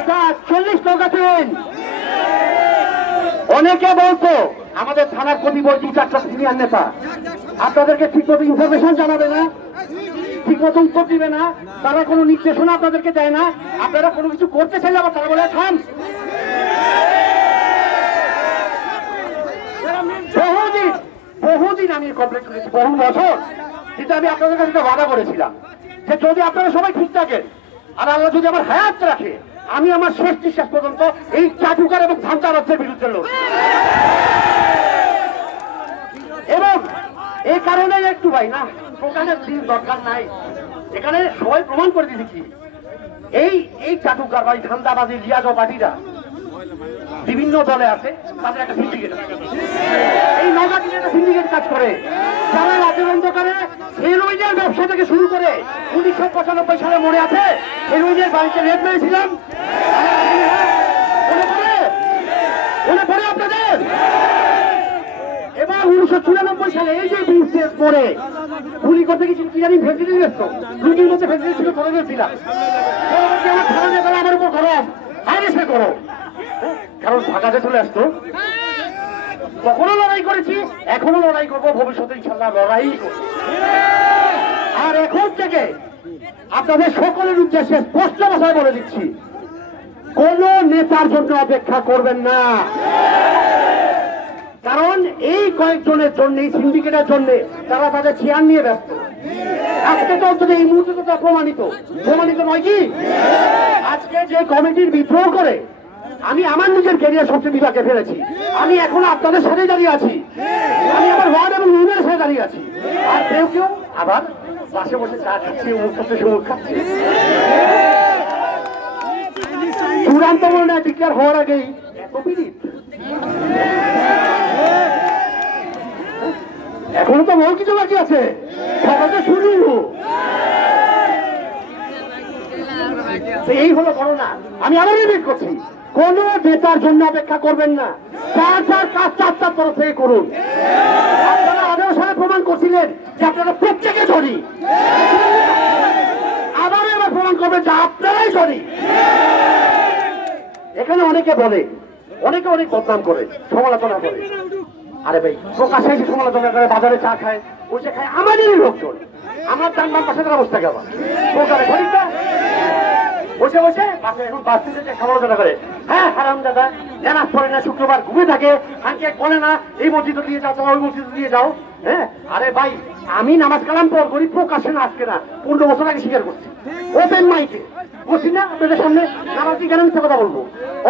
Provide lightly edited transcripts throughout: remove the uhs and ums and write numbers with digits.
এটা 40 টাকা ট্রেন। অনেকে বলতো আমাদের থানার প্রতিবর্তী 4টা সিনিয়র নেতা আপনাদেরকে ঠিকমতো ইনফরমেশন জানাবে না, ঠিকমতো উত্তর দিবে না, তারা কোনো নির্দেশনা আপনাদেরকে দেয় না, আপনারা কোনো কিছু করতে চাইলে আবার তারা বলে থাম। বহুদিন আমি কমপ্লেন করেছি, বহু বছর, কিন্তু আমি আপনাদের কাছে ওয়াদা করেছিলাম যে যদি আপনারা সবাই ঠিক থাকেন আর আল্লাহ যদি আমার হায়াত রাখে, আমি আমার শেষ নিঃশ্বাস পর্যন্ত এই চাটুকার এবং ধান্দাবাজদের বিরুদ্ধে লড়ব। এবং এই কারণে একটু ভাই না প্রকাশের দরকার নাই, এখানে সবাই প্রমাণ করে দিয়েছে কি এই চাটুকার বা ধান্দাবাজি লিয়াজ পার্টিরা বিভিন্ন দলে আছে, তাদের একটা সিন্ডিকেট আছে। এই নগাটির একটা সিন্ডিকেট কাজ করে, যারা রাতের অন্ধকারে হেরোইনের ব্যবসা থেকে শুরু করে 1995 সালে মনে আছে হেরোইনের বাড়িতে রেড মেরেছিলাম, মনে পড়ে আপনাদের? এবার 1994 সালে এই যে বিজনেস করে গুলি করতে গেছিল কি জানি ফেসিলিটি দিত, রুটির মধ্যে ফেসিলিটি ছিল করে দিয়েছিলাম। আমার থানা নেতারা আমার উপর গরম আগে সে করো, কারণ ঢাকাতে চলে আসতো। তখনও লড়াই করেছি, এখনো লড়াই করবো, ভবিষ্যতে ইনশাল্লাহ লড়াই করবো। আর এখন থেকে আপনাদের সকলের উদ্দেশ্যে স্পষ্ট ভাষায় বলে দিচ্ছি, কোন নেতার জন্য অপেক্ষা করবেন না, কারণ এই কয়েকজনের জন্য, এই সিন্ডিকেটের জন্য তারা তাদের চেয়ার নিয়ে ব্যস্ত। আজকে তো অন্তত এই মুহূর্তে তো প্রমাণিত নয় কি? আজকে যে কমিটির বিদ্রোহ করে আমি আমার নিজের ক্যারিয়ার সবচেয়ে বিভাগে ফেলেছি, আমি এখন আপনাদের সাথে দাঁড়িয়ে আছি, আমি আমার ওয়ার্ড এবং ইউনিয়নের সাথে দাঁড়িয়ে আছি। আর কেউ কেউ আবার পাশে বসে চা খাচ্ছে, মুখ খাচ্ছে, সমুখ খাচ্ছে। চূড়ান্ত মনে ডিক্লেয়ার হওয়ার আগেই এত পীড়িত, এখনো তো বহু কিছু বাকি আছে, সবাইকে শুরু। এই হলো ঘটনা। আমি আবার রিপিট করছি, কোন নেতার জন্য অপেক্ষা করবেন না, চার কাজ চার তরফ থেকে করুন। আপনারা 18 সালে প্রমাণ করছিলেন যে আপনারা প্রত্যেকে ধরি, আবার এবার প্রমাণ করবেন যে আপনারাই ধরি। এখানে অনেকে বলে, অনেকে অনেক বদনাম করে, সমালোচনা করে। আরে ভাই প্রকাশ্যে এসে সমালোচনা করে, বাজারে চা খায়, বসে খায় আমাদেরই লোকজন, আমার ডান বাম পাশে তার অবস্থা কেমন প্রকারে ঘড়িটা বসে বসে পাশে এখন বাস থেকে সমালোচনা করে। হ্যাঁ হারাম দাদা জানাজ পড়ে না, শুক্রবার ঘুমিয়ে থাকে, হাঁকে বলে না এই মসজিদে দিয়ে যাও, ওই মসজিদে দিয়ে যাও। হ্যাঁ আরে ভাই আমি নামাজ কালাম পর করি, প্রকাশ্যে না আজকে না, 15 বছর আগে স্বীকার করছি, ওপেন মাইকে বলছি না আপনাদের সামনে। নামাজ কি কেন মিথ্যা কথা বলবো,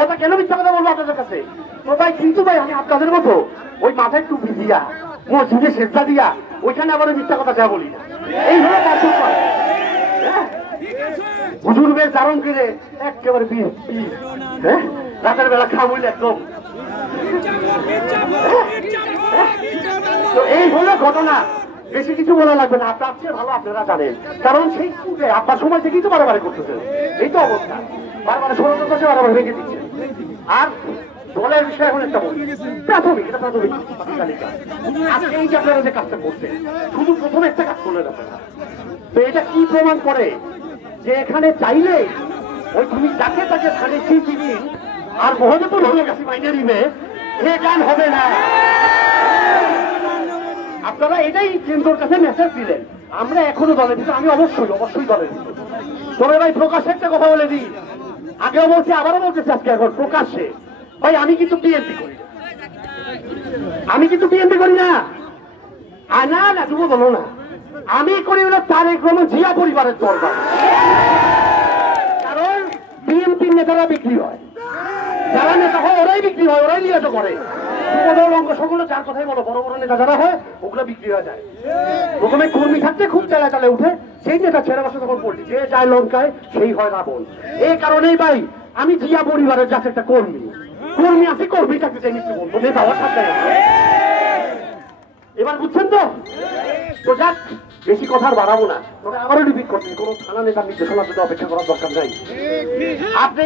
ওটা কেন মিথ্যা কথা বলবো আপনাদের কাছে? তো ভাই কিন্তু ভাই আমি আপনাদের মতো ওই মাথায় টুপি দিয়া মসজিদে সেজদা দিয়া ওইখানে আবার মিথ্যা কথা যা বলি না। এই হলো পার্থক্য। হুজুরের চারণ করে একেবারে হ্যাঁ রাতের বেলা খাবইলে একদম। তো এই হলো ঘটনা, বেশি কিছু বলা লাগবে না, আপনার চেয়ে ভালো আপনারা জানেন, কারণ সেই আপনার সময় থেকেই তো বারবার করতেছে, এই তো অবস্থা, বারবার ষড়যন্ত্র করছে, বারবার ভেঙে দিচ্ছে। আর দলের বিষয় এখন একটা বলি, প্রাথমিক, এটা প্রাথমিক তালিকা। আজকে এই যে আপনারা যে কাজটা করছেন, শুধু প্রথমে একটা কাজ করলেন আপনারা, তো এটা কি প্রমাণ করে যে এখানে চাইলে ওই তুমি যাকে তাকে থানে চিনি আর মহদেপুর হয়ে গেছে মাইনে নিবে, এ গান হবে না। আপনারা এটাই কেন্দ্রের কাছে মেসেজ দিলেন। আমরা এখনো দলের ভিতরে, আমি অবশ্যই দলের ভিতরে। তবে ভাই প্রকাশ্যে একটা কথা বলে দিই, আগেও বলছি আবারও বলতেছি আজকে এখন প্রকাশ্যে, ভাই আমি কিন্তু বিএনপি করি না, আমি কিন্তু বিএনপি করি না। না তুমি বলো না, আমি করি হলো তারেক রহমান জিয়া পরিবারের দরবার। কারণ বিএনপির নেতারা বিক্রি হয়, যারা নেতা হয় ওরাই বিক্রি হয়, ওরাই নিয়ে করে অংশগুলো, যার কথাই বলো বড় বড় নেতা যারা হয় ওগুলো বিক্রি হয়ে যায়। প্রথমে কর্মী থাকতে খুব চালে উঠে, সেই নেতা ছেড়ে বসে তখন পড়ছি, যে যায় লঙ্কায় সেই হয় রাবণ। এই কারণেই ভাই আমি জিয়া পরিবারের যাচ্ছে একটা কর্মী আছে, কর্মী থাকতে চাই নিশ্চয় বলবো, নেতা হওয়ার সাথে। এবার বুঝছেন তো? তো যাক বেশি কথা আর বাড়াবো না, তবে আবারও রিপিট করছি, কোন থানা নেতার নির্দেশনা অপেক্ষা করার দরকার নাই। আপনি